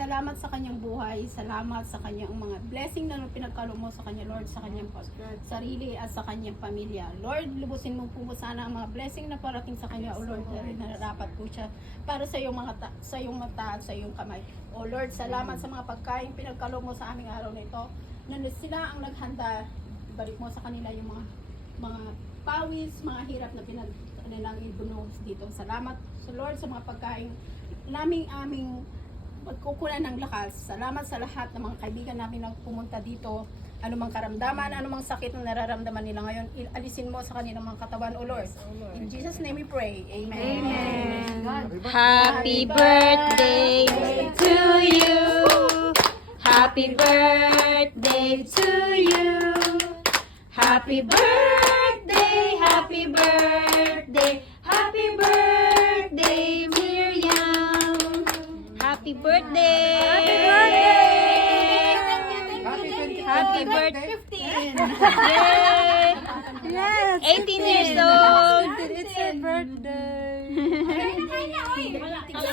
Salamat sa kanyang buhay, salamat sa kanyang mga blessing na pinagkalo mo sa kanya, Lord, sa kanyang sarili at sa kanyang pamilya. Lord, lubusin mo po sana ang mga blessing na parating sa kanya, O Lord, na nararapat po siya para sa iyong sa iyong mata at sa iyong kamay. O Lord, salamat sa mga pagkain pinagkalo mo sa aming araw na ito, na sila ang naghanda. Ibalik mo sa kanila yung mga pawis, mga hirap na kanilang ibunos dito. Salamat sa Lord sa mga pagkain aming magkukunan ng lakas. Salamat sa lahat ng mga kaibigan namin na pumunta dito. Anumang karamdaman, anumang sakit na nararamdaman nila ngayon, alisin mo sa kanilang mga katawan, O Lord. In Jesus' name we pray. Amen. Amen. Happy birthday to you. Happy birthday to you. Happy birthday, happy birthday, happy birthday, Miriam. Happy birthday. Happy birthday. 15. Yay. Yes! 18 years old. It's her birthday! Ay, wala. Ang